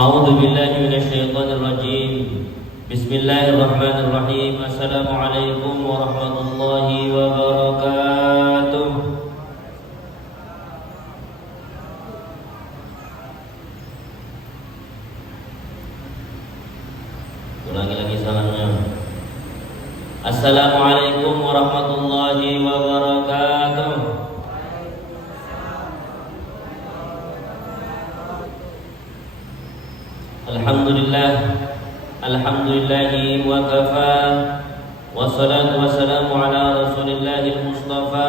A'udzu billahi minasyaitonir rajim. Bismillahirrahmanirrahim. Assalamualaikum warahmatullahi wabarakatuh. Ulangi lagi salamnya. Assalamualaikum warahmatullahi wabarakatuh. Alhamdulillahi wa kafa. Wassalatu wassalamu ala rasulillahil mustafa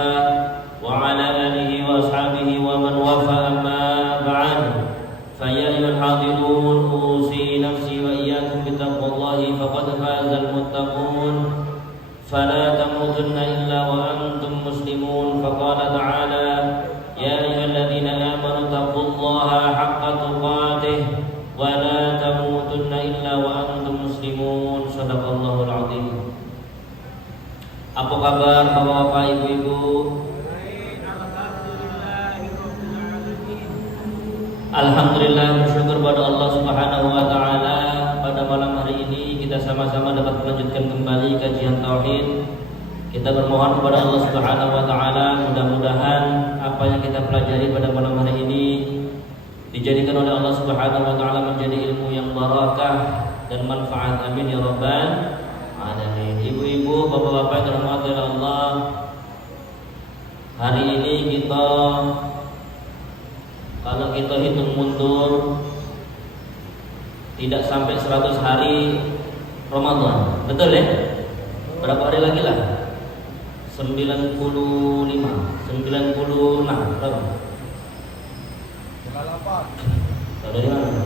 wa ala alihi wa ashabihi wa man wafa, amma ba'd. Fa ya ayyuhal hadirun, usi nafsi wa iyyakum bi taqwallahi faqad fazal muttaqun. Fala tamutunna illa wa antum muslimun. Faqala ta'ala ya ayyuhalladzina amanu taqullaha haqqa tuqatih wa la tamutunna illa wa antum muslimun. Shadaqallahul azim. Apa kabar bapak-bapak, ibu-ibu? Alhamdulillah, bersyukur pada Allah Subhanahu wa taala, pada malam hari ini kita sama-sama dapat melanjutkan kembali kajian tauhid. Kita bermohon kepada Allah Subhanahu wa taala, mudah-mudahan apa yang kita pelajari pada malam hari ini dijadikan oleh Allah Subhanahu wa taala menjadi ilmu yang barakah dan manfaat. Amin ya rabbal alamin. Ibu-ibu, bapak-bapak yang dirahmati oleh Allah, hari ini kita, kalau kita hitung mundur, tidak sampai 100 hari Ramadan. Betul ya? Berapa hari lagi lah? 95, 96, berapa? Tahu dari mana?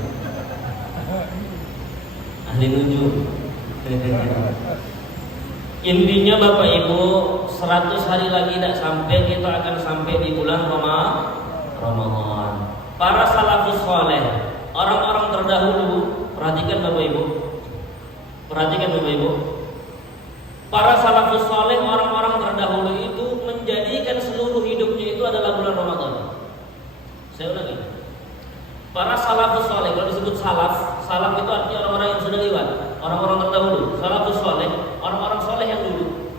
Ahli nujum. Intinya Bapak Ibu, 100 hari lagi tidak sampai kita akan sampai di bulan Ramadan. Para salafus saleh, orang-orang terdahulu, perhatikan Bapak Ibu. Perhatikan Bapak Ibu. Para salafus saleh, orang-orang terdahulu itu menjadikan seluruh hidupnya itu adalah bulan Ramadan. Saya ulangi. Para salafus saleh, kalau disebut salaf itu artinya orang-orang yang sudah lewat, orang-orang terdahulu. Salafus saleh, orang-orang saleh yang dulu.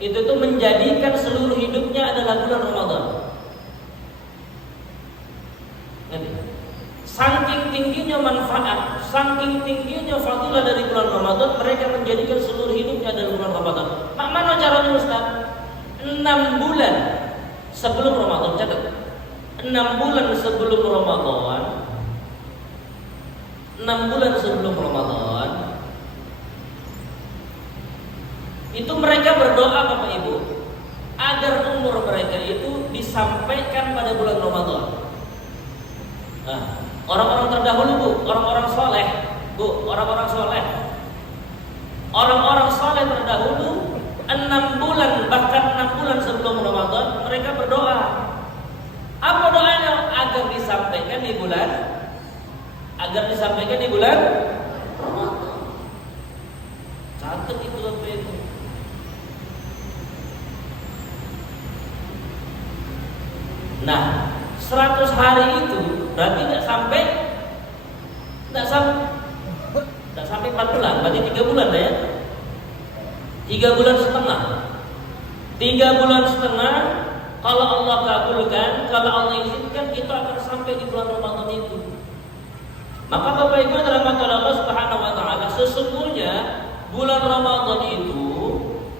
Itu tuh menjadikan seluruh hidupnya adalah bulan Ramadan. Saking tingginya manfaat, saking tingginya fadilah dari bulan Ramadan, mereka menjadikan seluruh hidupnya adalah bulan Ramadan. Mana caranya Ustaz? 6 bulan sebelum Ramadan, catat. 6 bulan sebelum Ramadan, 6 bulan sebelum Ramadan itu mereka berdoa Bapak Ibu agar umur mereka itu disampaikan pada bulan Ramadan. Nah, orang-orang terdahulu Bu, orang-orang soleh Bu, orang-orang soleh, orang-orang soleh terdahulu 6 bulan, bahkan 6 bulan sebelum Ramadan mereka berdoa. Apa doanya? Agar disampaikan di bulan Ramadan. Catat itu Bapak Ibu. Nah, 100 hari itu berarti tidak sampai 4 bulan, berarti 3 bulan ya. 3 bulan setengah. 3 bulan setengah. Kalau Allah kabulkan, kalau Allah izinkan, kita akan sampai di bulan Ramadan itu. Maka Bapak Ibu yang dirahmati oleh Allah Subhanahu wa taala, sesungguhnya bulan Ramadan itu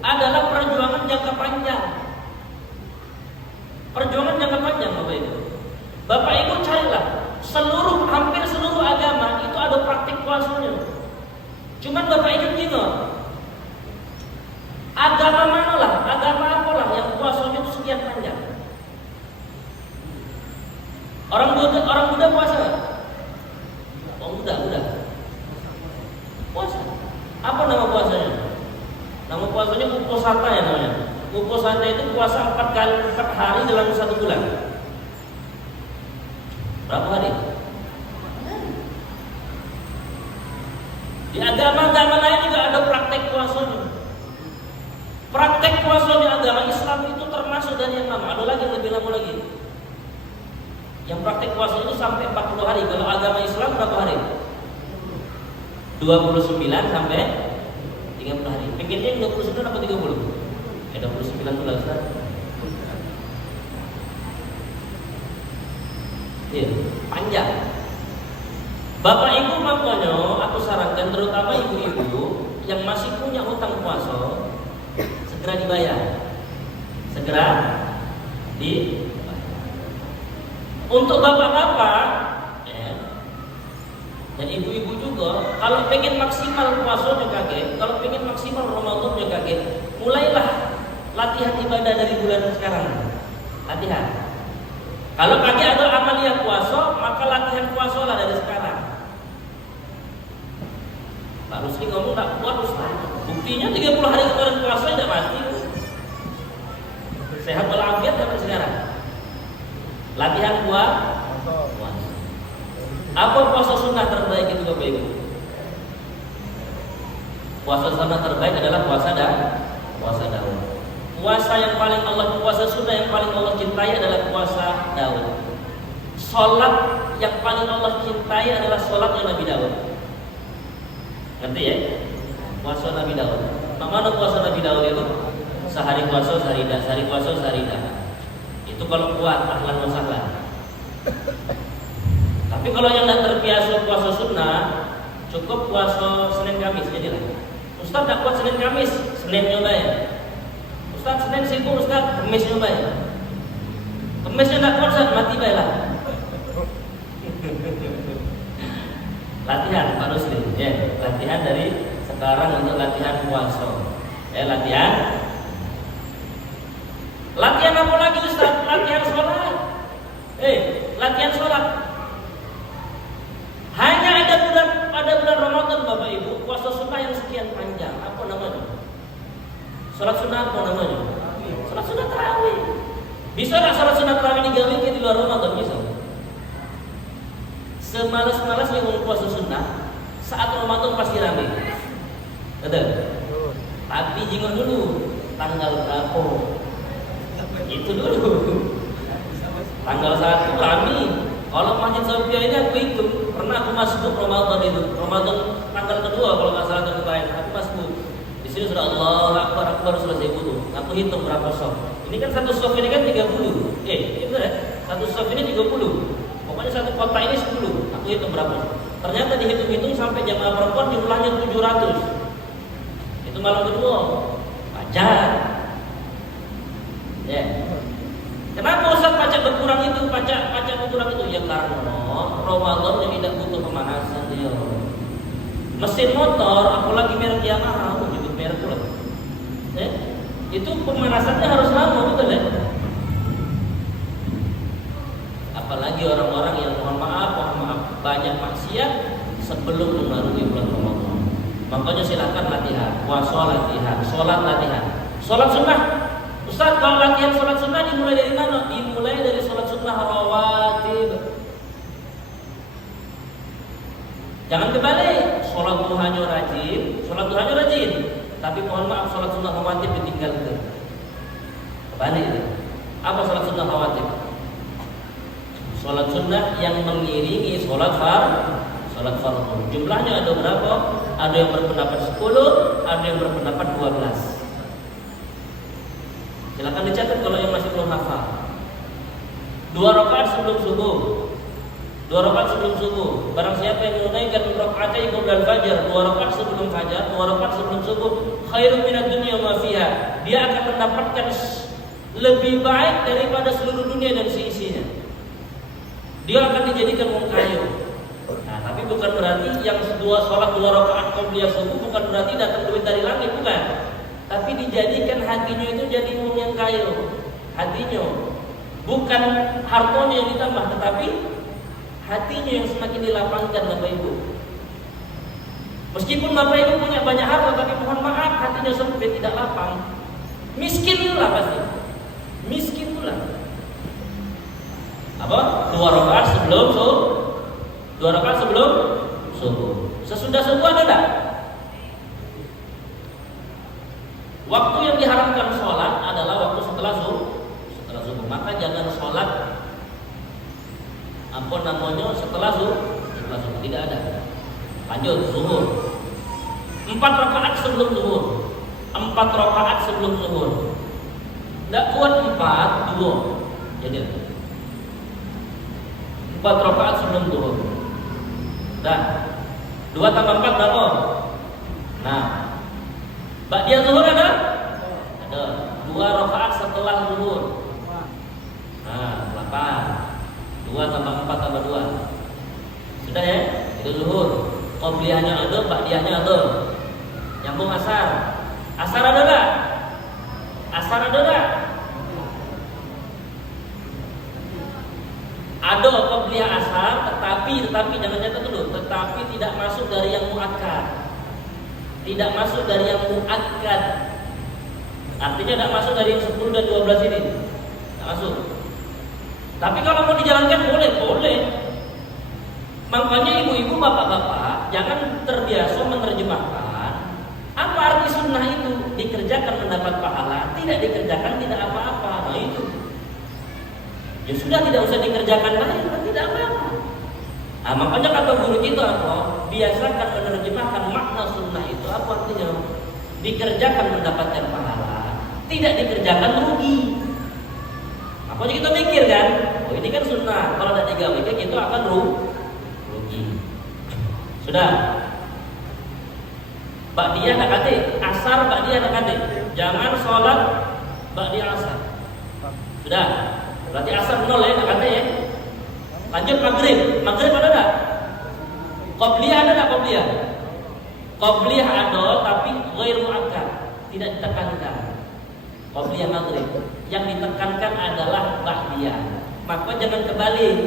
adalah perjuangan jangka panjang. Perjuangan jangka panjang Bapak Ibu. Bapak Ibu carilah, hampir seluruh agama itu ada praktik puasanya. Cuman Bapak Ibu bingung, agama mana lah, agama apalah yang puasanya itu sekian panjang. Orang Buddha puasa nggak? Oh Buddha puasa. Apa nama puasanya? Nama puasanya Uposatha ya namanya. Uposatha itu puasa 4 hari dalam 1 bulan. Berapa hari? Di agama-agama lain juga ada praktek puasanya. Praktek puasanya agama Islam itu termasuk dari yang lama. Ada lagi yang lebih lama lagi. Yang praktek puasa itu sampai 40 hari. Kalau agama Islam berapa hari? 29 sampai 30 hari. Pengennya yang 29 apa 30? 29 tuh lah Ustaz. Iya, panjang. Bapak Ibu makanya aku sarankan terutama ibu-ibu yang masih punya hutang puasa segera dibayar. Segera dibayar. Untuk bapak-bapak dan ibu-ibu juga, kalau pengen maksimal puasanya kaget, kalau pengen maksimal Ramadannya kaget, mulailah latihan ibadah dari bulan sekarang. Latihan. Kalau kaget ada amalia puasa, maka latihan puasa lah dari sekarang. Pak Rusli ngomong tak kuat Ustaz. Buktinya 30 hari kemarin puasa tidak mati. Sehat walafiat sampai sekarang. Latihan puasa. Apa puasa sunnah terbaik itu Bapak Ibu? Puasa sunnah terbaik adalah puasa Daud. Puasa yang paling Allah, puasa sunnah yang paling Allah cintai adalah puasa Daud. Salat yang paling Allah cintai adalah salatnya Nabi Daud. Ngerti ya? Puasa Nabi Daud. Mana puasa Nabi Daud itu? Sehari puasa sehari dah, sehari puasa sehari dah. Itu kalau kuat ahlan wa sahlan. Tapi kalau yang tidak terbiasa puasa sunnah, cukup puasa Senin Kamis jadilah. Ustaz tak kuat Senin Kamis, Senin nyoba ya. Ustaz Senin sibuk, Ustaz Kamis nyoba ya. Kamisnya tak kuat, Ustaz mati baiklah. Latihan Pak Rusli, ya, latihan dari sekarang untuk latihan puasa. Latihan apa lagi Ustaz? Latihan sholat. Latihan sholat. Hanya ada pada bulan Ramadan Bapak Ibu puasa sunnah yang sekian panjang. Apa namanya? Sholat sunnah apa namanya? Sholat sunnah tarawih. Bisa nggak sholat sunnah tarawih digawe di luar Ramadan? Bisa. Semalas-malasnya mau puasa sunnah, saat Ramadan pasti ramai. Betul. Tapi jangan dulu tanggal berapa? Itu dulu. Tanggal 1 ramai. Kalau Masjid Sofia ini aku hitung, pernah aku masuk Ramadan itu. Ramadan tanggal kedua kalau nggak salah atau lain. Aku masuk. Di sini sudah Allah Akbar selesai wudu. Aku hitung berapa sof. Ini kan satu sof ini kan 30. Itu ya. Satu sof ini 30. Pokoknya satu kota ini 10. Aku hitung berapa. Ternyata dihitung-hitung sampai jamaah perempuan jumlahnya 700. Itu malam kedua. Pajak. Ya. Kenapa Ustaz pajak berkurang itu? Pajak berkurang itu ya karena Ramadan yang tidak butuh pemanasan dia. Mesin motor, apalagi merek Yamaha, nyebut merek pula. Itu pemanasannya harus lama, betul ya? Apalagi orang-orang yang mohon maaf banyak maksiat sebelum mengarungi bulan Ramadan. Makanya silakan latihan, puasa latihan, sholat latihan, sholat sunnah. Ustaz, kalau latihan sholat sunnah dimulai dari mana? Dimulai dari sholat sunnah rawatib. Jangan kebalik, sholat duhanya rajin, tapi mohon maaf sholat sunnah rawatib ditinggalkan. Kebalik. Apa sholat sunnah rawatib? Sholat sunnah yang mengiringi sholat fardu. Jumlahnya ada berapa? Ada yang berpendapat 10, ada yang berpendapat 12. Silakan dicatat kalau yang masih belum hafal. 2 rakaat sebelum subuh. Barang siapa yang menunaikan rakaatain qabla al-fajr, 2 rakaat sebelum fajar, 2 rakaat sebelum subuh, khairun minad dunya wa ma fiha. Dia akan mendapatkan lebih baik daripada seluruh dunia dan seisinya. Dia akan dijadikan wong kaya. Nah, tapi bukan berarti yang sholat 2 rakaat qobliyah subuh bukan berarti datang duit dari langit, bukan. Tapi dijadikan hatinya itu jadi wong yang kaya. Hatinya bukan hartanya yang ditambah, tetapi hatinya yang semakin dilapangkan Bapak Ibu. Meskipun Bapak Ibu punya banyak harta, tapi mohon maaf hatinya sempit, tidak lapang. Miskin pula pasti. Miskin pula. Apa? 2 rakaat sebelum subuh. 2 rakaat sebelum subuh. Sesudah subuh ada enggak? Waktu yang diharamkan sholat adalah waktu setelah subuh. Maka jangan sholat setelah subuh. Tidak ada. Lanjut zuhur. 4 rakaat sebelum zuhur. 4 rakaat sebelum zuhur. Tidak kuat 4, 2. Jadi 4 rakaat sebelum zuhur. Dah. 2 tambah 4 berapa? Nah, ba'diyah zuhur ada? Ada. 2 rakaat setelah zuhur. Nah, 8. 2 tambah 4 tambah 2. Sudah ya? Itu zuhur. Qobliyahnya ada, ba'diyahnya ada. Nyambung asar. Asar ada enggak? Asar ada enggak? Ada qobliyah asar, tetapi jangan catat dulu, tetapi tidak masuk dari yang muakkad. Tidak masuk dari yang muakkad. Artinya tidak masuk dari yang 10 dan 12 ini. Tidak masuk. Tapi kalau mau dijalankan boleh. Makanya ibu-ibu, bapak-bapak jangan terbiasa menerjemahkan apa arti sunnah itu. Dikerjakan mendapat pahala, tidak dikerjakan tidak apa-apa. Nah itu. Ya sudah, tidak usah dikerjakan lagi, tidak apa-apa. Nah, makanya kata guru kita apa? Biasakan menerjemahkan makna sunnah itu apa artinya? Dikerjakan mendapatkan pahala, tidak dikerjakan rugi. Makanya kita mikir kan, oh ini kan sunnah, kalau tidak digawe kita akan rugi. Sudah. Ba'diyah tak kate, asar ba'diyah tak kate. Jangan sholat ba'diyah asar. Sudah. Berarti asar 0 ya tak kate ya. Lanjut maghrib. Maghrib ada tak? Qobliyah ada tak qobliyah? Qobliyah ada tapi ghair muakkad, tidak ditekankan. Qobliyah maghrib. Yang ditekankan adalah ba'diyah. Maka jangan kebalik.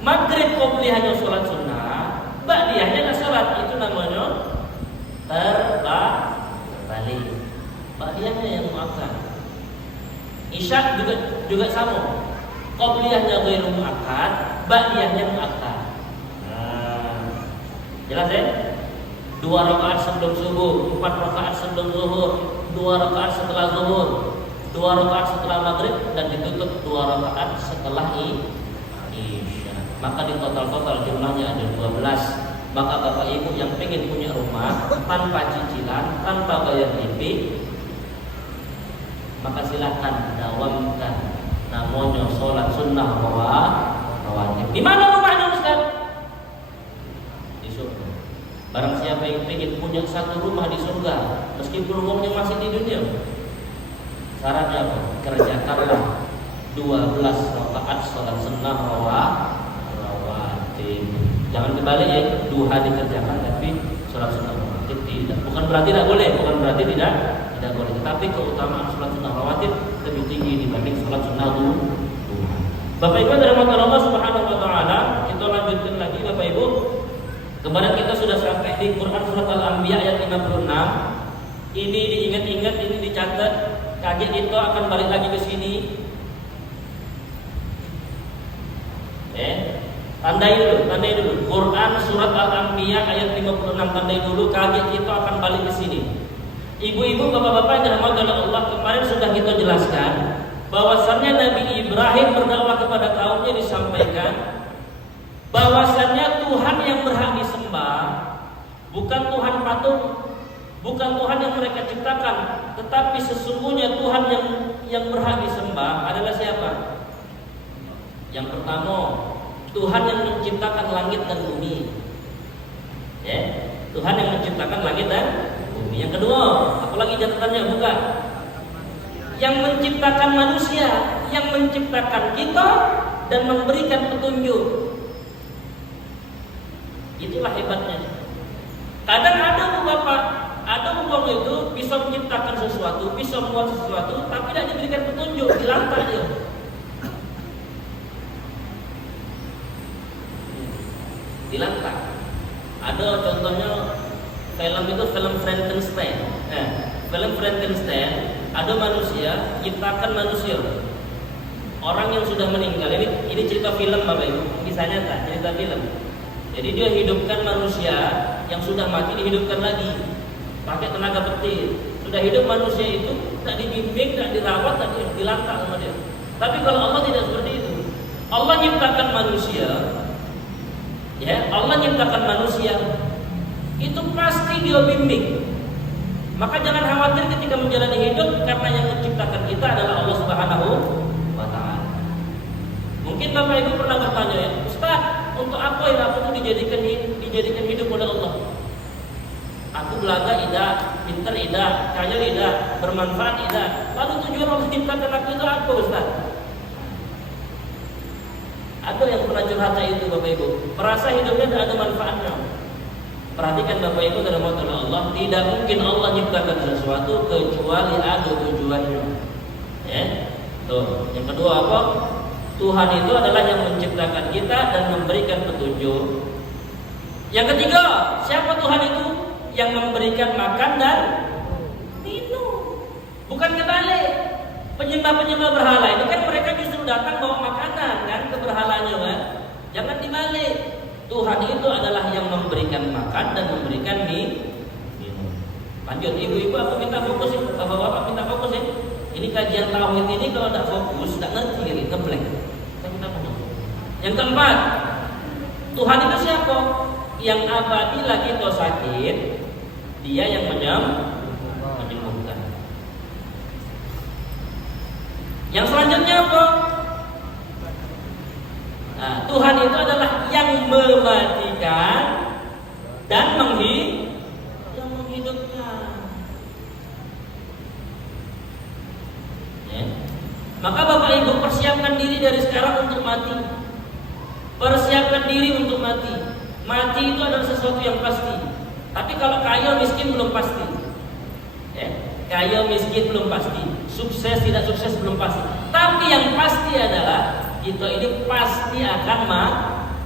Maghrib qobliyahnya sholat sunnah, ba'diyahnya nggak sholat, itu namanya terbalik. Ba'diyahnya yang muakkad. Isya juga sama. Qobliyahnya ghairu muakkad, ba'diyahnya muakkad. Nah, jelas ya? 2 rakaat sebelum subuh, 4 rakaat sebelum zuhur, 2 rakaat setelah zuhur, 2 rakaat setelah maghrib, dan ditutup 2 rakaat setelah isya. Maka di total jumlahnya ada 12. Maka bapak ibu yang pengen punya rumah tanpa cicilan, tanpa bayar DP, maka silahkan dawamkan namanya sholat sunnah rawatib. Di mana rumahnya Ustaz? Di surga. Barang siapa yang pengen punya satu rumah di surga, meskipun umurnya masih di dunia, syaratnya apa? Kerjakanlah 12 rakaat sholat sunnah rawatib. Jangan kebalik ya, duha dikerjakan tapi sholat sunnah rawatib tidak. Bukan berarti tidak boleh, bukan berarti tidak boleh. Tetapi keutamaan sholat sunnah rawatib lebih tinggi dibanding sholat sunnah duha. Bapak Ibu dari Allah Subhanahu Wa Taala, kita lanjutkan lagi Bapak Ibu. Kemarin kita sudah sampai di Quran surat Al-Anbiya ayat 56. Ini diingat-ingat, ini dicatat. Kaget itu akan balik lagi ke sini. Tandai dulu. Quran surat Al-Anbiya ayat 56, tandai dulu. Kaget itu akan balik ke sini. Ibu-ibu, bapak-bapak yang dirahmati oleh Allah, kemarin sudah kita jelaskan bahwasannya Nabi Ibrahim berdakwah kepada kaumnya, disampaikan bahwasannya Tuhan yang berhak disembah bukan Tuhan patung, bukan Tuhan yang mereka ciptakan, tetapi sesungguhnya Tuhan yang berhak disembah adalah siapa? Yang pertama, Tuhan yang menciptakan langit dan bumi. Ya, Tuhan yang menciptakan langit dan bumi. Yang kedua, apalagi catatannya? Bukan. Yang menciptakan manusia, yang menciptakan kita dan memberikan petunjuk. Itulah hebatnya. Kadang ada Bapak, ada uang itu bisa menciptakan sesuatu, bisa membuat sesuatu, tapi tidak diberikan petunjuk, dilantar dia. Dilantar. Ada contohnya film itu, film Frankenstein. Film Frankenstein ada manusia, ciptakan manusia. Orang yang sudah meninggal. Ini cerita film Bapak Ibu, kisah nyata, cerita film. Jadi dia hidupkan manusia yang sudah mati, dihidupkan lagi pakai tenaga petir. Sudah hidup manusia itu tak dibimbing, tak dirawat, tak dilantar sama dia. Tapi kalau Allah tidak seperti itu. Allah ciptakan manusia, ya, Allah ciptakan manusia itu pasti dia bimbing. Maka jangan khawatir ketika menjalani hidup, karena yang menciptakan kita adalah Allah Subhanahu wa Ta'ala. Mungkin Bapak Ibu pernah bertanya, ya, Ustaz, untuk apa ya aku tuh dijadikan hidup oleh Allah? Aku belaga tidak, pintar tidak, kaya tidak, bermanfaat tidak. Lalu tujuan Allah menciptakan aku itu apa, Ustaz? Ada yang pernah curhat itu Bapak Ibu, merasa hidupnya tidak ada manfaatnya. Perhatikan Bapak Ibu dalam Allah, tidak mungkin Allah menciptakan sesuatu kecuali ada tujuannya. Ya, tuh. Yang kedua apa? Tuhan itu adalah yang menciptakan kita dan memberikan petunjuk. Yang ketiga, siapa Tuhan itu? Yang memberikan makan dan minum. Bukan kebalik. Penyembah-penyembah berhala itu kan mereka justru datang bawa makanan kan ke berhalanya kan. Jangan dibalik. Tuhan itu adalah yang memberikan makan dan memberikan minum. Lanjut, ibu-ibu aku minta fokus ya. Bapak-bapak minta fokus ya. Ini kajian tauhid ini kalau tidak fokus, tidak ngerti ini, ngeblank. Kita minta fokus. Yang keempat, Tuhan itu siapa? Yang apabila kita sakit, Dia yang menyembuhkan. Yang selanjutnya apa? Nah, Tuhan itu adalah yang mematikan dan menghidupkan. Ya. Maka Bapak Ibu persiapkan diri dari sekarang untuk mati. Persiapkan diri untuk mati. Mati itu adalah sesuatu yang pasti. Tapi kalau kaya miskin belum pasti. Ya. Kaya miskin belum pasti. Sukses tidak sukses belum pasti. Tapi yang pasti adalah kita ini pasti akan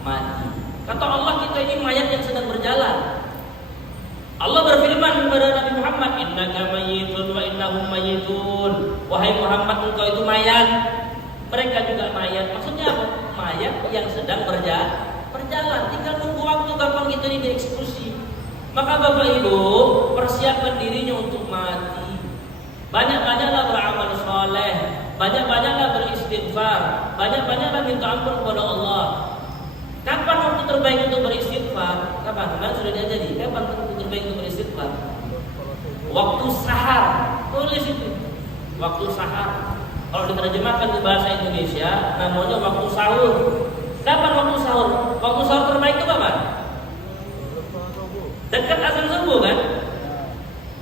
mati. Kata Allah, kita ini mayat yang sedang berjalan. Allah berfirman kepada Nabi Muhammad, innaka mayyitun wa innahum mayyitun. Wahai Muhammad, engkau itu mayat, mereka juga mayat. Maksudnya apa? Mayat yang sedang berjalan. Tinggal nunggu waktu kapan kita ini dieksekusi. Maka Bapak Ibu persiapkan dirinya untuk mati. Banyak-banyaklah beramal soleh, banyak-banyaklah beristighfar, banyak-banyaklah minta ampun kepada Allah. Kapan waktu terbaik untuk beristighfar? Kapan? Kemarin sudah diajari. Kapan waktu terbaik untuk beristighfar? Waktu sahar. Tulis itu. Waktu sahar. Kalau diterjemahkan ke bahasa Indonesia, namanya waktu sahur. Kapan waktu sahur? Waktu sahur terbaik itu kapan? Dekat azan subuh kan?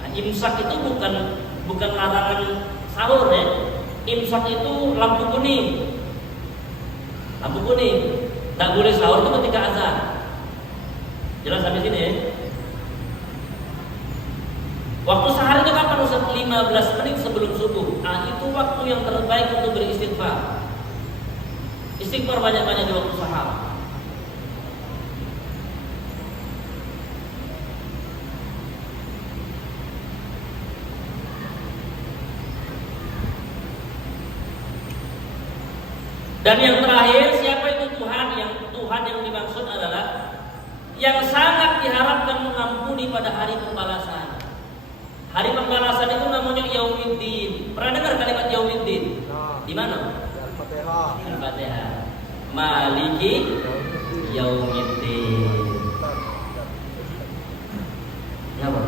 Nah, imsak itu bukan larangan sahur ya. Imsak itu lampu kuning. Lampu kuning. Tak boleh sahur itu ketika azan. Jelas sampai sini ya. Waktu sahar itu kapan Ustaz? 15 menit sebelum subuh. Nah, itu waktu yang terbaik untuk beristighfar. Istighfar banyak-banyak di waktu sahar. Dan yang terakhir, siapa itu Tuhan? Tuhan yang dimaksud adalah yang sangat diharapkan mengampuni pada hari pembalasan. Hari pembalasan itu namanya Yaumiddin. Pernah dengar kalimat Yaumiddin? Di mana? Al-Fatihah. Maliki Yaumiddin. Apa?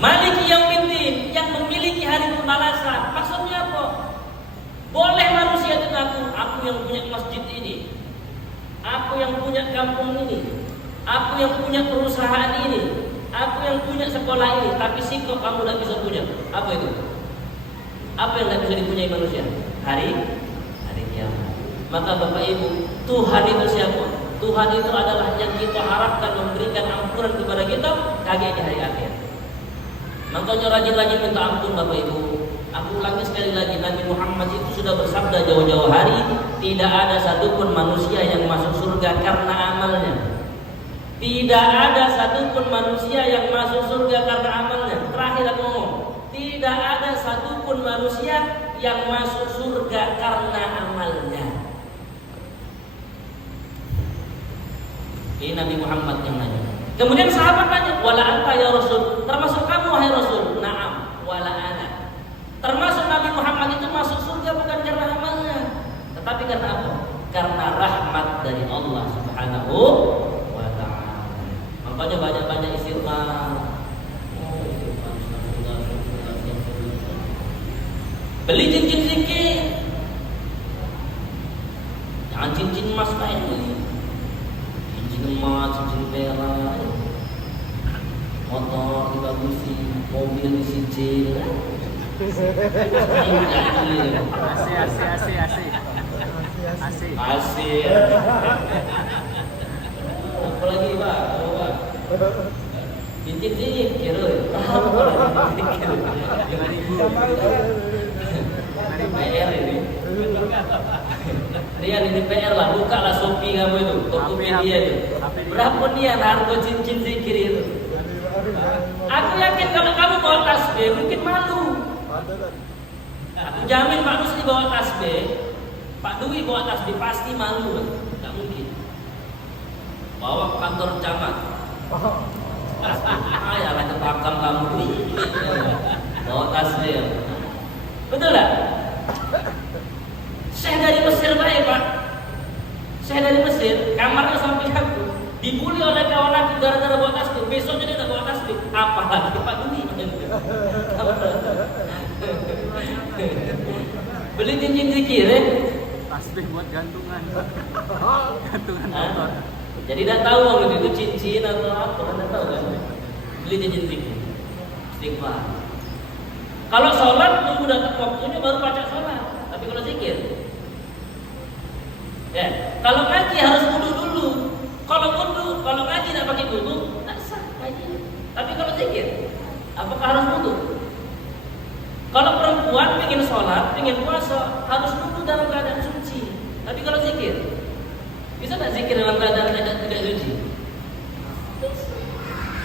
Maliki Yaumiddin, yang memiliki hari pembalasan. Maksudnya apa? Boleh manusia itu aku yang punya masjid ini, aku yang punya kampung ini, aku yang punya perusahaan ini, aku yang punya sekolah ini, tapi sikap kamu tidak bisa punya. Apa itu? Apa yang tidak bisa dipunyai manusia? Hari kiamat. Maka Bapak Ibu, Tuhan itu siapa? Tuhan itu adalah yang kita harapkan memberikan ampunan kepada kita kagak di hari akhir. Makanya rajin-rajin minta ampun Bapak Ibu. Aku ulangi sekali lagi, Nabi Muhammad itu sudah bersabda jauh-jauh hari, tidak ada satupun manusia yang masuk surga karena amalnya. Tidak ada satupun manusia yang masuk surga karena amalnya. Terakhir aku ngomong, tidak ada satupun manusia yang masuk surga karena amalnya. Ini Nabi Muhammad yang nanya. Kemudian sahabat tanya, wala anta ya Rasul, termasuk kamu wahai Rasul? Naam, wala ana. Termasuk Nabi Muhammad itu masuk surga bukan karena amalnya, tetapi karena apa? Karena rahmat dari Allah Subhanahu wa ta'ala. Makanya banyak-banyak istighfar. Beli cincin zikir. Jangan cincin emas kayak ini. Cincin emas, cincin perak. Motor dibagusin, mobil disicil. Asik. Apa lagi Pak? Cincin zikir. PR ini. Rian ini PR lah, buka lah Shopee kamu itu, Tokopedia itu. Berapa nih harga cincin zikir itu? Aku yakin kalau kamu bawa tasbih mungkin malu. Aku jamin Pak Nusri bawa tasbih, Pak Dwi bawa tasbih pasti malu, nggak mungkin. Bawa ke kantor camat. Ya lah kepakam kamu. Bawa tasbih. Betul lah? Saya dari Mesir baik Pak. Saya dari Mesir, kamarnya sampai aku dibully oleh kawan aku gara-gara bawa tasbih. Besoknya dia tak bawa tasbih. Apalagi Pak Dwi. Beli cincin zikir tasbih buat gantungan. Gantungan motor. Jadi tidak tahu orang itu cincin atau apa, tidak tahu kan? Beli cincin zikir. Istighfar. Kalau sholat tunggu datang waktunya baru baca sholat. Tapi kalau zikir, ya. Kalau ngaji harus wudu dulu. Kalau ngaji tidak pakai wudu, tak sah ngaji. Tapi kalau zikir, apakah harus wudu? Kalau perempuan ingin sholat, ingin puasa, harus wudu dalam keadaan suci. Tapi kalau zikir, bisa tak zikir dalam keadaan tidak suci?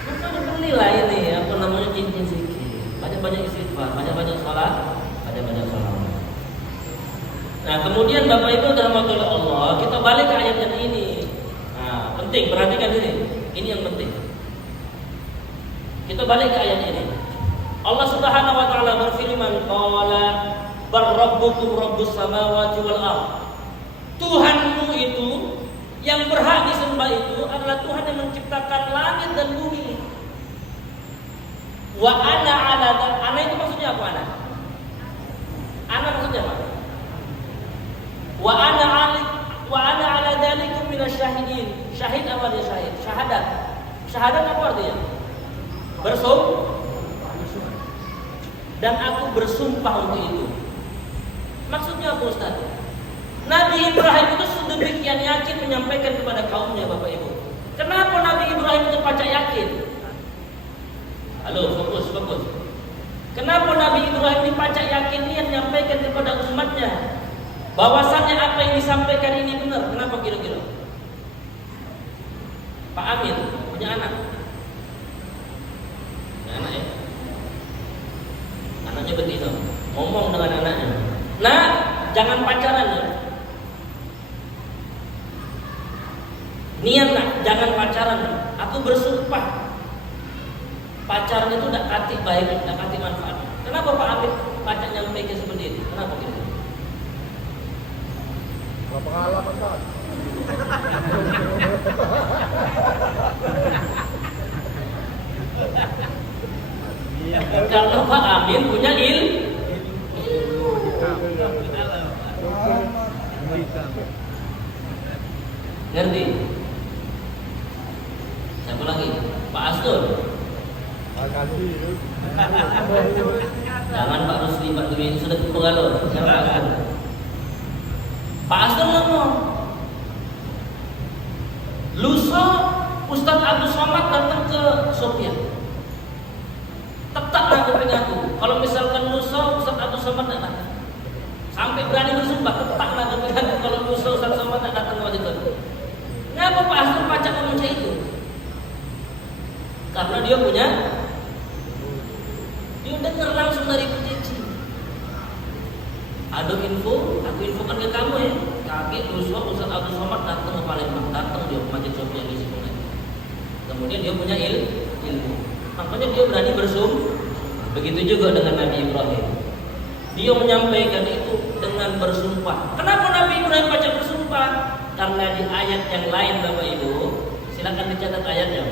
Makanya belilah ini apa namanya cincin zikir. Banyak-banyak istighfar, banyak-banyak sholat, banyak-banyak sholat. Nah, kemudian Bapak Ibu dirahmati Allah, kita balik ke ayat yang ini. Nah, penting, perhatikan ini. Ini yang penting. Kita balik ke ayat ini. Allah Subhanahu wa taala berfirman, "Qala barrabbukum rabbus samawati wal ardh." Tuhanmu itu yang berhak disembah itu adalah Tuhan yang menciptakan langit dan bumi. Wa ana itu maksudnya apa ana? Ana maksudnya apa? Wa ana ala dzalikum minasyahidin. Syahid apa dia syahid? Syahadat. Syahadat apa artinya? Dan aku bersumpah untuk itu. Maksudnya apa Ustaz? Nabi Ibrahim itu sedemikian yakin menyampaikan kepada kaumnya Bapak Ibu. Kenapa Nabi Ibrahim itu pacak yakin? Halo, fokus. Kenapa Nabi Ibrahim ini pacak yakin dia menyampaikan kepada umatnya bahwasannya apa yang disampaikan ini benar? Kenapa kira-kira? Pak Amin punya anak. Anak ya? Anaknya begitu. Ngomong dengan anaknya. Nah, jangan pacaran ya. Niat nak, jangan pacaran. Aku bersumpah pacaran itu tidak kati baik, tidak kati manfaat. Kenapa Pak Amin pacak nyampaikan seperti ini? Kenapa gitu? Pengalaman Pak. Karena Pak Amin punya ilmu. Ngerti? Siapa lagi? Pak Astur. Jangan Pak Rusli, Pak Dwi ini sudah kepengaruh. Pak Astur ngomong, lusa Ustadz Abdul Somad datang ke Sofia. Tetaplah kuping aku. Kalau misalkan lusa Ustadz Abdul Somad datang, sampai berani bersumpah, tetaplah kuping aku. Kalau lusa Ustadz Somad datang waktu itu. Kenapa Pak Astur pacak ngomong itu? Karena dia dengar langsung dari kunci. Ada info, aku infokan ke kamu ya. Kaget lusa Ustadz Abdul Somad datang ke Palembang, datang dia ke Masjid Sofia di sini. Kemudian dia punya ilmu. Makanya dia berani bersumpah. Begitu juga dengan Nabi Ibrahim. Dia menyampaikan itu dengan bersumpah. Kenapa Nabi Ibrahim baca bersumpah? Karena di ayat yang lain Bapak Ibu, silakan dicatat ayatnya.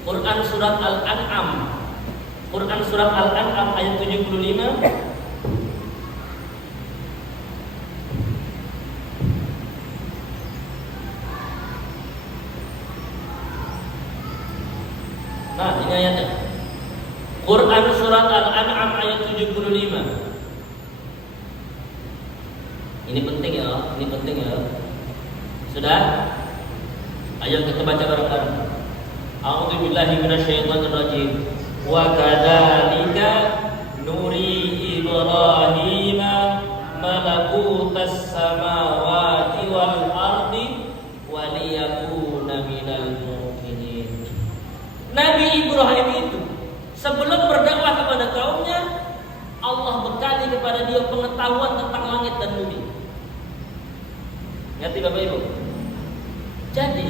Quran surat Al-An'am. Quran surat Al-An'am ayat 75. Nah, ini ayatnya. Quran surat Al-An'am ayat 75. Ini penting ya, ini penting ya. Sudah? Ayo kita baca bareng-bareng. A'udzu billahi minasyaitonir rajim. Wa kadzalika nuri Ibrahima malakutas samawati wal ardi wa liyakuna minal muqinin. Nabi Ibrahim itu sebelum berdakwah kepada kaumnya, Allah bekali kepada dia pengetahuan tentang langit dan bumi. Ngerti Bapak Ibu? Jadi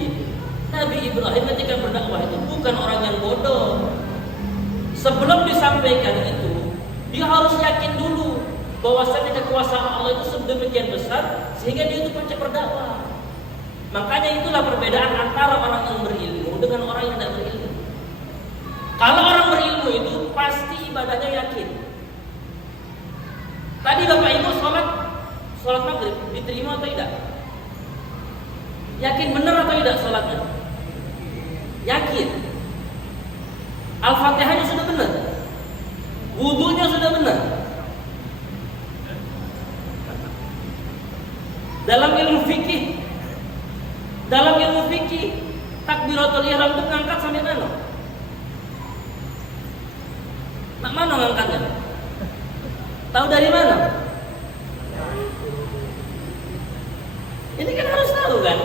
Nabi Ibrahim ketika berdakwah itu bukan orang yang bodoh. Sebelum disampaikan itu, dia harus yakin dulu bahwasanya kekuasaan Allah itu sedemikian besar sehingga dia itu percaya berdakwah. Makanya itulah perbedaan antara orang yang berilmu dengan orang yang tidak berilmu. Kalau orang berilmu itu pasti ibadahnya yakin. Tadi Bapak Ibu sholat maghrib diterima atau tidak? Yakin benar atau tidak sholatnya? Yakin. Al-Fatihahnya sudah benar. Wudunya sudah benar. Dalam ilmu fikih takbiratul ihram itu ngangkat sampai mana? Nak mana ngangkatnya? Tahu dari mana? Ini kan harus tahu kan?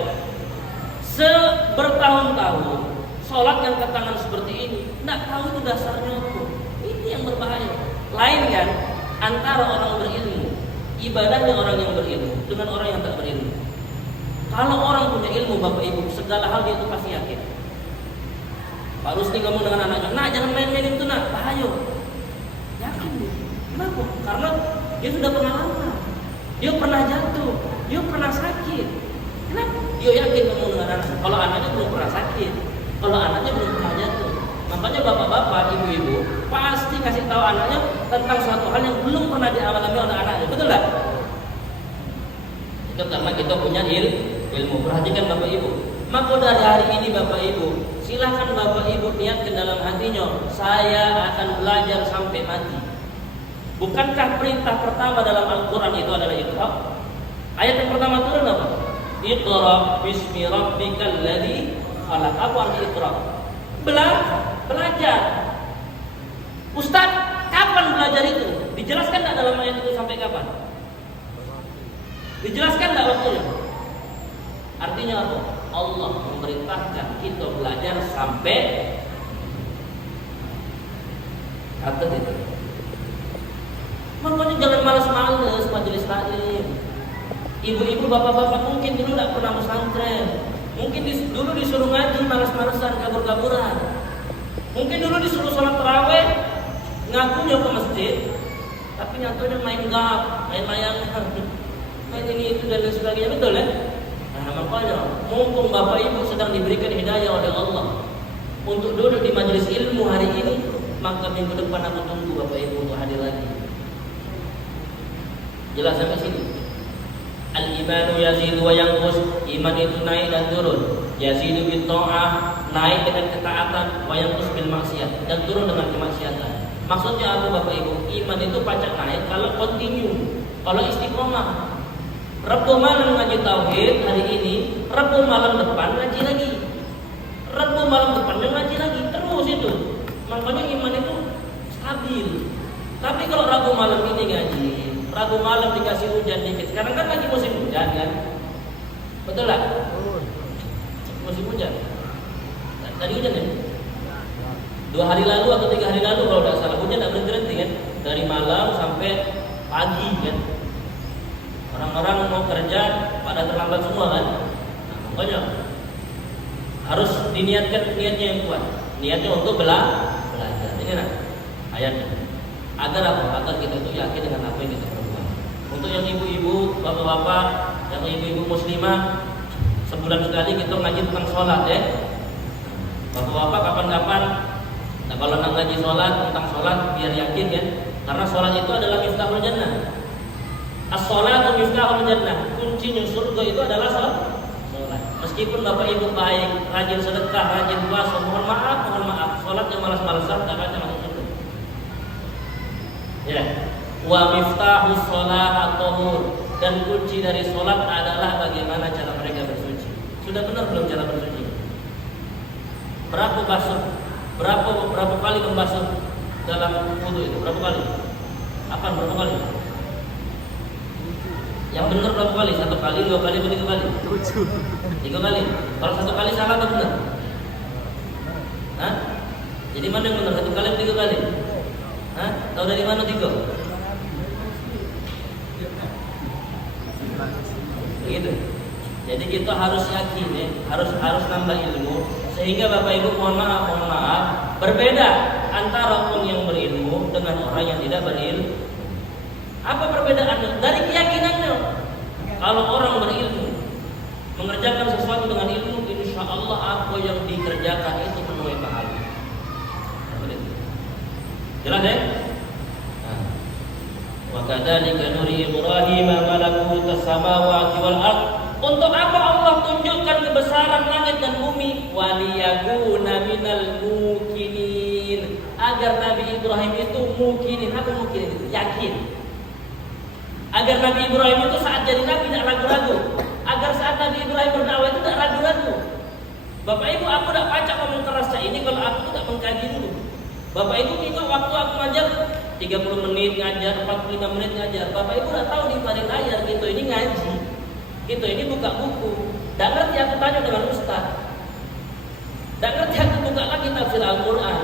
Bertahun-tahun sholat yang ke tangan seperti ini, nggak tahu itu dasarnya apa. Ini yang berbahaya. Lain kan antara orang berilmu, ibadahnya orang yang berilmu dengan orang yang tak berilmu. Kalau orang punya ilmu Bapak Ibu, segala hal dia itu pasti yakin. Pak Rusdi ngomong dengan anaknya, nak jangan main-main itu nak, bahaya. Yakin dia. Kenapa? Karena dia sudah pengalaman. Dia pernah jatuh, dia pernah sakit. Kenapa? Dia yakin ngomong dengan anaknya. Kalau anaknya belum pernah sakit, kalau anaknya belum pernah jatuh. Makanya bapak-bapak, ibu-ibu pasti kasih tahu anaknya tentang suatu hal yang belum pernah dialami oleh anaknya. Betul nggak? Itu karena kita punya ilmu. Perhatikan Bapak Ibu. Maka dari hari ini Bapak Ibu, silahkan Bapak Ibu niatkan dalam hatinya, saya akan belajar sampai mati. Bukankah perintah pertama dalam Al-Quran itu adalah Iqra? Ayat yang pertama turun apa? Iqra bismi rabbikal ladzi khalaq. Apa arti Iqra? Belajar. Ustaz, kapan belajar itu? Dijelaskan tidak dalam ayat itu sampai kapan? Dijelaskan tidak waktunya? Artinya apa? Allah memerintahkan kita belajar sampai kata itu. Makanya jangan malas-malas majelis taklim. Ibu-ibu, bapak-bapak mungkin dulu tidak pernah pesantren. Mungkin dulu disuruh ngaji malas-malasan, kabur-kaburan. Mungkin dulu disuruh sholat tarawih, ngakunya ke masjid, tapi nyatanya main gap, main layangan, main ini itu dan lain sebagainya. Betul ya? Nah makanya mumpung Bapak Ibu sedang diberikan hidayah oleh Allah untuk duduk di majelis ilmu hari ini, maka minggu depan aku tunggu Bapak Ibu untuk hadir lagi. Jelas sampai sini? Al-imanu yazidu wa yanqus. Iman itu naik dan turun. Yazidu bil ta'ah, naik dengan ketaatan, wa yanqus bil maksiat, dan turun dengan kemaksiatan. Maksudnya apa Bapak Ibu? Iman itu pacak naik kalau continue, kalau istiqomah. Rabu malam ngaji tauhid hari ini, Rabu malam depan ngaji lagi. Rabu malam depannya ngaji lagi, terus itu. Makanya iman itu stabil. Tapi kalau Rabu malam ini ngaji, Rabu malam dikasih hujan dikit. Sekarang kan lagi musim hujan kan? Betul lah? Musim hujan. Tadi hujan ya? 2 hari lalu atau 3 hari lalu kalau tidak salah hujan tidak berhenti kan? Dari malam sampai pagi kan? Orang-orang mau kerja pada terlambat semua kan? Nah, makanya harus diniatkan niatnya yang kuat. Niatnya untuk belajar. Ini nah ayatnya. Agar apa? Agar kita itu yakin dengan apa yang kita perbuat. Untuk yang ibu-ibu, bapak-bapak, yang ibu-ibu muslimah, sebulan sekali kita ngaji tentang sholat ya. Bapak-bapak kapan-kapan, nah kalau nak ngaji sholat, tentang sholat biar yakin ya, karena sholat itu adalah miftahul jannah. As-sholatu miftahul jannah. Kuncinya surga itu adalah sholat. Meskipun bapak ibu baik, rajin sedekah, rajin puasa, mohon maaf, sholat yang malas-malasan tak akan masuk surga. Ya, wa miftahus sholat at-tahur, dan kunci dari sholat adalah bagaimana cara mereka bersuci. Sudah benar belum cara bersuci? Berapa basuh? Berapa kali membasuh dalam wudu itu? Berapa kali? Apa berapa kali? Yang benar berapa kali? 1 kali, 2 kali, 3 kali? 3 kali. Kalau 1 kali salah atau benar? Hah? Jadi mana yang benar? 1 kali atau 3 kali? Hah? Tahu dari mana 3? Begitu. Jadi kita harus yakin ya, harus nambah ilmu sehingga Bapak Ibu mohon maaf berbeda antara orang yang berilmu dengan orang yang tidak berilmu. Apa perbedaannya? Dari keyakinannya. Kalau orang berilmu mengerjakan sesuatu dengan ilmu, insya Allah apa yang dikerjakan itu menuai pahala. Jelas ya? Wa kadzalika nuri Ibrahim malakutas samawati wal ardh. Untuk apa Allah tunjukkan kebesaran langit dan bumi? Waliyakuna minal mukinin, agar Nabi Ibrahim itu mukinin. Apa mukinin itu? Yakin. Agar Nabi Ibrahim itu saat jadi Nabi tidak ragu-ragu. Agar saat Nabi Ibrahim berdakwah itu tidak ragu-ragu. Bapak Ibu, aku tidak pacak ngomong kerasnya ini kalau aku tidak mengkaji dulu. Bapak Ibu, itu waktu aku ngajar 30 menit ngajar, 45 menit ngajar. Bapak Ibu udah tahu di balik layar gitu ini ngaji. Gitu ini buka buku. Tidak ngerti aku tanya dengan ustaz. Tidak ngerti aku buka lagi tafsir Al-Quran.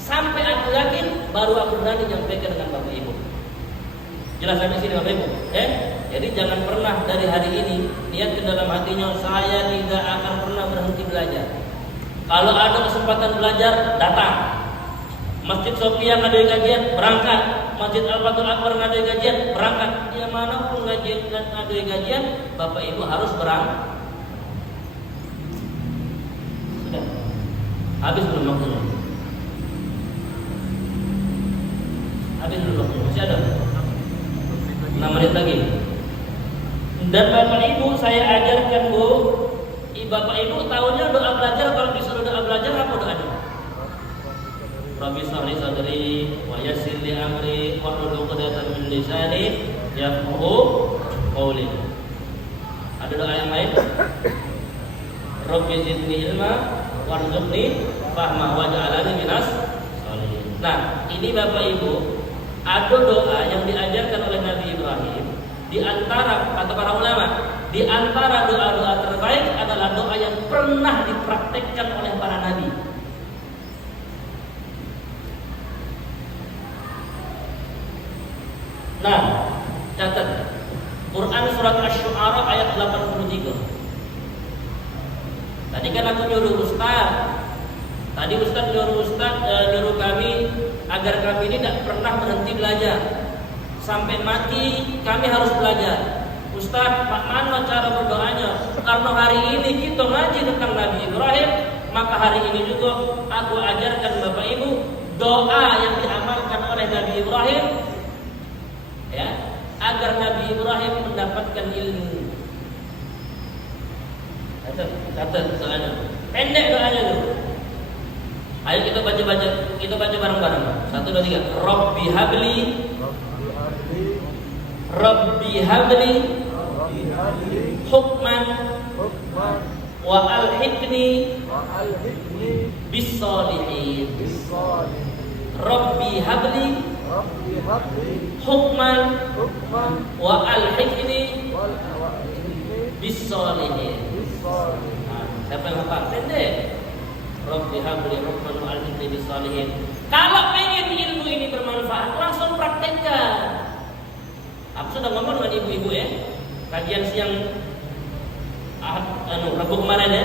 Sampai aku yakin baru aku berani nyampaikan dengan Bapak Ibu. Jelas sampai sini Bapak Ibu? Jadi jangan pernah dari hari ini niat ke dalam hatinya saya tidak akan pernah berhenti belajar. Kalau ada kesempatan belajar, datang. Masjid Sofia ngadain kajian, berangkat. Masjid Al-Fatul Akbar ngadain kajian, berangkat. Ya manapun ngadain kajian, Bapak Ibu harus berangkat. Sudah. Habis belum waktunya? Habis belum waktunya? Masih ada? 6 menit lagi. Dan Bapak Ibu saya ajarkan Bu, Bapak Ibu tahunya doa belajar. Kalau disuruh doa belajar apa doanya? Rabbi shrah li sadri wa yassir li amri wahlul 'uqdatam min lisani yafqahu qawli. Ada doa yang lain? Rabbi zidni ilma warzuqni fahma waj'alni minas sholihin. Nah, ini Bapak Ibu, ada doa yang diajarkan oleh Nabi Ibrahim. Di antara kata para ulama, di antara doa-doa terbaik adalah doa yang pernah dipraktekkan oleh para nabi. Nah, catat Quran surat Asy-Syu'ara ayat 83. Tadi kan aku nyuruh Ustaz. Tadi Ustaz nyuruh kami agar kami ini tidak pernah berhenti belajar. Sampai mati kami harus belajar. Ustaz, mana cara berdoanya? Karena hari ini kita ngaji tentang Nabi Ibrahim, maka hari ini juga aku ajarkan Bapak Ibu doa yang diamalkan oleh Nabi Ibrahim, ya, agar Nabi Ibrahim mendapatkan ilmu. Catat doanya. Pendek doanya tuh. Ayo kita baca bareng-bareng. 1, 2, 3. Rabbi habli hukman wa alhiqni bis salihin. Rabbi habli hukman wa alhiqni bis salihin. Siapa yang hafal? Pendek. Rabbi habli hukman wa alhiqni bis salihin. Kalau pengen ilmu ini bermanfaat, langsung praktekkan. Aku sudah ngomong dengan ibu-ibu ya, kajian siang Rabu kemarin ya.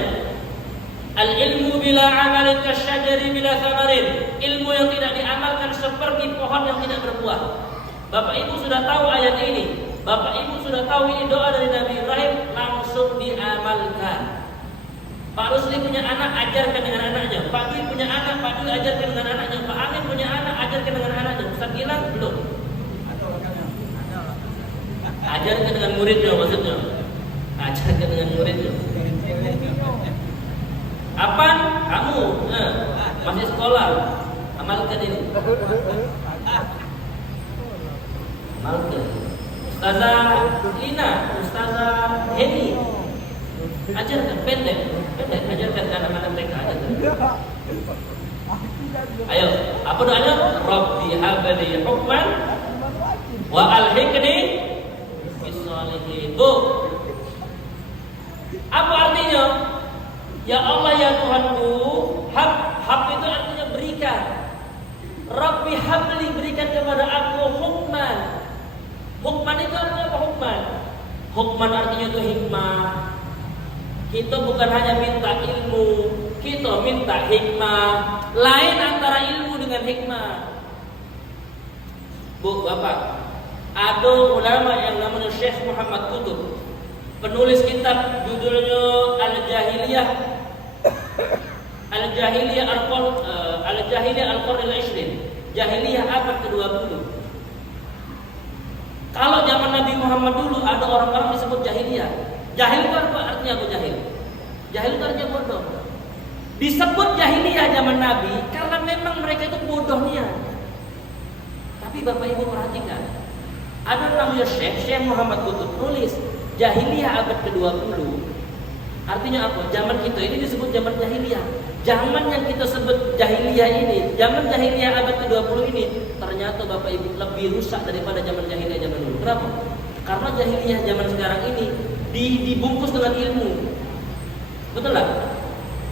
Al ilmu bila amalin kasyajari bila thamarin. Ilmu yang tidak diamalkan seperti pohon yang tidak berbuah. Bapak Ibu sudah tahu ayat ini. Bapak Ibu sudah tahu ini doa dari Nabi Ibrahim, langsung diamalkan. Pak Rusli punya anak, ajarkan dengan anaknya. Pak Dwi punya anak, Pak Dwi ajarkan dengan anaknya. Pak Amin punya anak, ajarkan dengan anaknya. Ustaz Gilang belum. Ajarkan dengan muridnya maksudnya. Ajarkan dengan muridnya. Apaan? Kamu masih sekolah. Amalkan ini. Amalkan. Ustazah Lina, Ustazah Heni, ajarkan pendek, ajarkan ke anak-anak TK aja. Ayo, apa doanya? Rabbi habli hukman wa alhiqni bis-shalihin. Apa artinya? Ya Allah ya Tuhanku, hab itu artinya berikan. Rabbi habli, berikan kepada aku hukman. Hukman itu artinya apa hukman? Hukman artinya itu hikmah. Kita bukan hanya minta ilmu, kita minta hikmah. Lain antara ilmu dengan hikmah. Bu, Bapak, ada ulama yang namanya Syekh Muhammad Qutb, penulis kitab judulnya Al-Jahiliyah Al-Qarn al-20, Jahiliyah abad ke-20. Kalau zaman Nabi Muhammad dulu ada orang-orang disebut jahiliyah. Jahil itu apa artinya? Apa jahil? Jahil itu artinya bodoh. Disebut jahiliyah zaman Nabi karena memang mereka itu bodohnya. Tapi Bapak Ibu perhatikan, ada namanya Syekh Muhammad Qutb tulis jahiliyah abad ke-20. Artinya apa? Zaman kita ini disebut zaman jahiliyah. Zaman yang kita sebut jahiliyah ini, zaman jahiliyah abad ke-20 ini, ternyata Bapak Ibu lebih rusak daripada zaman jahiliyah zaman dulu. Kenapa? Karena jahiliyah zaman sekarang ini dibungkus dengan ilmu. Betul lah?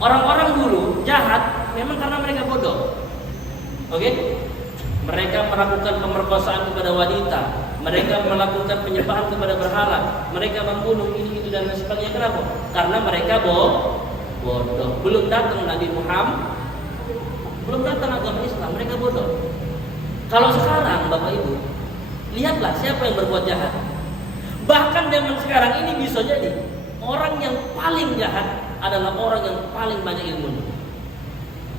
Orang-orang dulu jahat memang karena mereka bodoh. Oke? Mereka melakukan pemerkosaan kepada wanita, mereka melakukan penyembahan kepada berhala, mereka membunuh ini itu dan lain sebagainya. Kenapa? Karena mereka bodoh. Belum datang Nabi Muhammad, belum datang agama Islam, mereka bodoh. Kalau sekarang Bapak Ibu, lihatlah siapa yang berbuat jahat. Bahkan zaman sekarang ini bisa jadi orang yang paling jahat adalah orang yang paling banyak ilmu.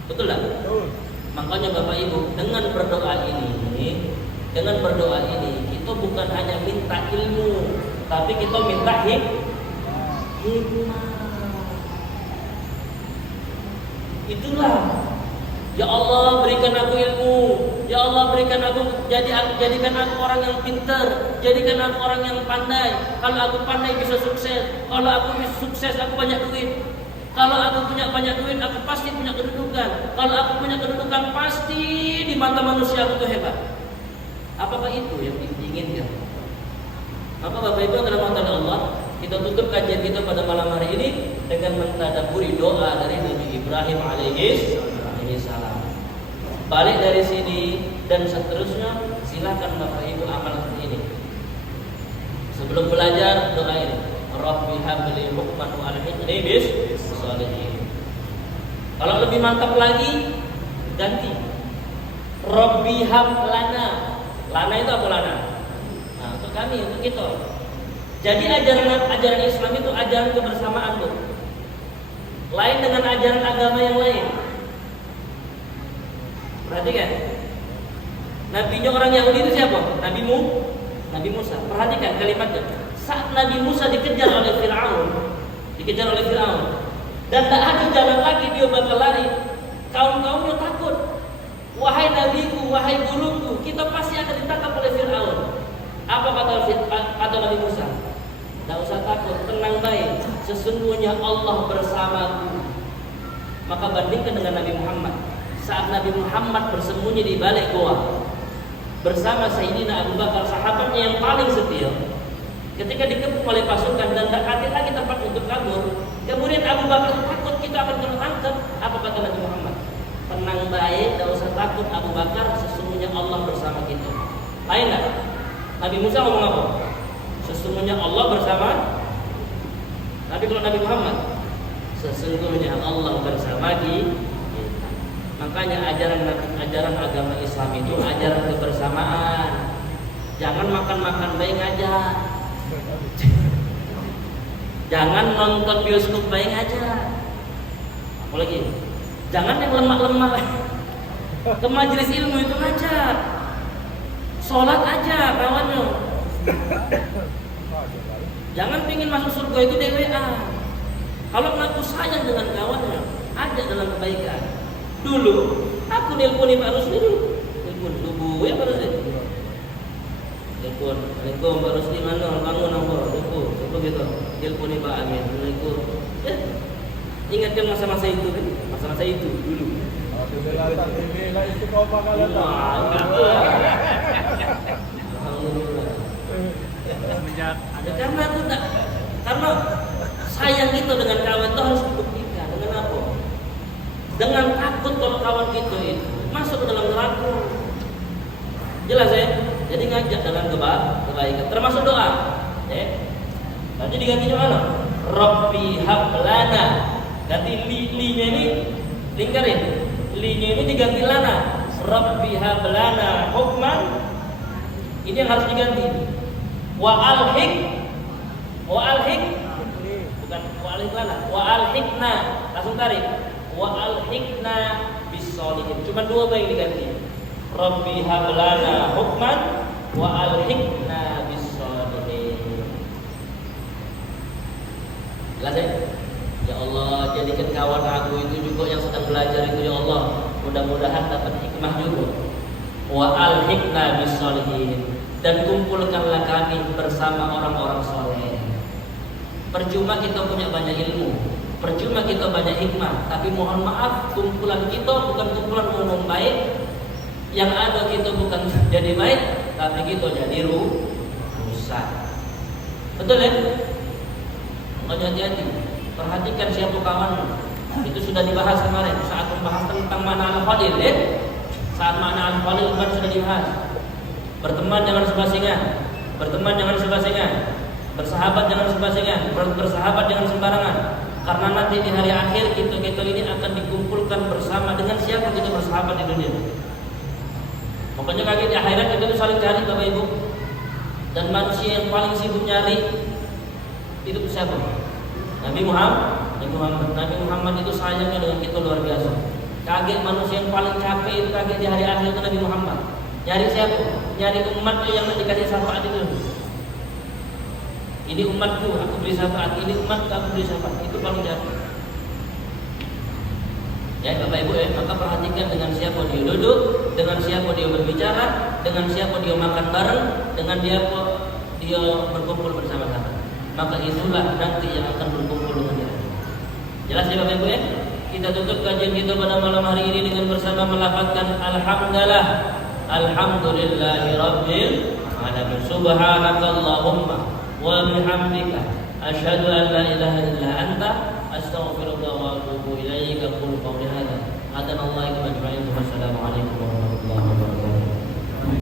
Betul tak? Makanya Bapak Ibu, dengan berdoa ini kita bukan hanya minta ilmu, tapi kita minta hikmah. Itulah, ya Allah berikan aku ilmu, ya Allah berikan aku, jadikan aku orang yang pintar, jadikan aku orang yang pandai. Kalau aku pandai bisa sukses, kalau aku bisa sukses aku banyak duit. Kalau aku punya banyak duit aku pasti punya kedudukan. Kalau aku punya kedudukan pasti di mata manusia aku tuh hebat. Apakah itu yang diinginkan? Maka Bapak Ibu dalam mata Allah, kita tutup kajian kita pada malam hari ini dengan mentadabburi doa dari Nabi Ibrahim alaihi salam. Balik dari sini dan seterusnya, silakan Bapak Ibu amalkan ini. Sebelum belajar doa ini, Rabbi habli hukman wa alhiqni bis-shalihin. Kalau lebih mantap lagi, ganti Rabbi hab lana. Lana itu apa lana? Nah, untuk kami, untuk kita. Jadi ajaran Islam itu ajaran kebersamaan, tuh. Lain dengan ajaran agama yang lain. Perhatikan. Nabinya orang Yahudi itu siapa? Nabi Musa. Perhatikan kalimatnya. Saat Nabi Musa dikejar oleh Fir'aun, dan tak ada jalan lagi dia bakal lari, kaum-kaumnya takut. Wahai nabiku, wahai guruku, kita pasti akan ditangkap oleh Fir'aun. Apa kata Nabi Musa? Tidak usah takut, tenang baik. Sesungguhnya Allah bersamaku. Maka bandingkan dengan Nabi Muhammad. Saat Nabi Muhammad bersembunyi di balik goa bersama Sayyidina Abu Bakar, sahabatnya yang paling setia, ketika dikepung oleh pasukan dan tak ada lagi tempat untuk kabur, kemudian Abu Bakar takut kita akan tertangkap. Apa kata Nabi Muhammad? Tenang baik, tidak usah takut Abu Bakar, sesungguhnya Allah bersama kita. Lain tak? Nabi Musa ngomong apa? Sesungguhnya Allah bersama. Tapi kalau Nabi Muhammad, sesungguhnya Allah bersama kita. Makanya ajaran agama Islam itu ajaran kebersamaan. Jangan makan-makan baik aja. Jangan nonton bioskop baik aja. Apalagi jangan yang lemah-lemah ke majelis ilmu itu ngajak, sholat aja kawannya. Jangan pingin masuk surga itu DWA. Kalau ngaku sayang dengan kawannya, ada dalam kebaikan. Dulu aku nelponi Pak Rusli dulu, nelpon subuh ya Pak Rusli. Nelpon, Assalamualaikum Pak Rusli, mana bangun apa? Nelpon gitu. Nelponi Pak Amin, Assalamualaikum. Ingatkan masa-masa itu kan? Masa-masa itu dulu. Alhamdulillah istiqomah kalian. Alhamdulillah. Semenjak Ada karena itu tak, karena sayang kita dengan kawan itu harus dibuktikan dengan apa? Dengan takut kalau kawan kita itu masuk ke dalam neraka. Jelas ya? Jadi ngajak dalam kebaikan, termasuk doa. Ya. Nanti digantinya mana? Rabbi hablana. Ganti li-nya ini lingkarin. Li-nya ini diganti lana. Rabbi hablana hukman. Ini yang harus diganti. Wa alhiq bukan wa alhiq lana. Wa alhiqna. Langsung tarik. Wa alhiqna bis-sholihin. Cuma dua yang diganti. Rabbi hablana hukman wa alhiqna bis-sholihin. Jelas ya? Ya Allah, jadikan kawan aku itu juga yang sedang belajar itu ya Allah. Mudah-mudahan dapat hikmah juga. Wa alhiqna bis-sholihin. Dan kumpulkanlah kami bersama orang-orang soleh. Percuma kita punya banyak ilmu, percuma kita banyak hikmah, tapi mohon maaf kumpulan kita bukan kumpulan umum baik. Yang ada kita bukan jadi baik, tapi kita jadi rusak. Betul ya? Makanya hati-hati. Perhatikan siapa kawan. Itu sudah dibahas kemarin saat membahas tentang mana al-fadil ya? Saat mana al-fadil kan sudah dibahas. Berteman jangan sebasingan, berteman jangan sebasingan, bersahabat jangan sebasingan, bersahabat jangan sembarangan. Karena nanti di hari akhir kita ini akan dikumpulkan bersama dengan siapa kita bersahabat di dunia. Pokoknya kaki di akhirat kita itu saling cari Bapak Ibu. Dan manusia yang paling sibuk nyari itu siapa? Nabi Muhammad itu sayangnya dengan kita luar biasa. Kaget manusia yang paling capek itu kaget di hari akhir itu Nabi Muhammad. Nyari siapa? Nyari umatku yang dikasih syafaat itu. Ini umatku, aku beri syafaat. Ini umatku, aku beri syafaat. Itu paling capek. Ya Bapak Ibu ya, maka perhatikan dengan siapa dia duduk, dengan siapa dia berbicara, dengan siapa dia makan bareng, dengan dia berkumpul bersama-sama. Maka itulah nanti yang akan berkumpul dengan dia. Jelas ya Bapak Ibu ya? Kita tutup kajian kita pada malam hari ini dengan bersama melafazkan alhamdulillah. Alhamdulillahi rabbil alamin. Subhanakallahumma wa bihamdika asyhadu an la ilaha illa anta astaghfiruka wa atubu ilaika. Qul qawli hadza. Hadanallahu wa ajma'in. Wassalamu alaikum warahmatullahi wabarakatuh.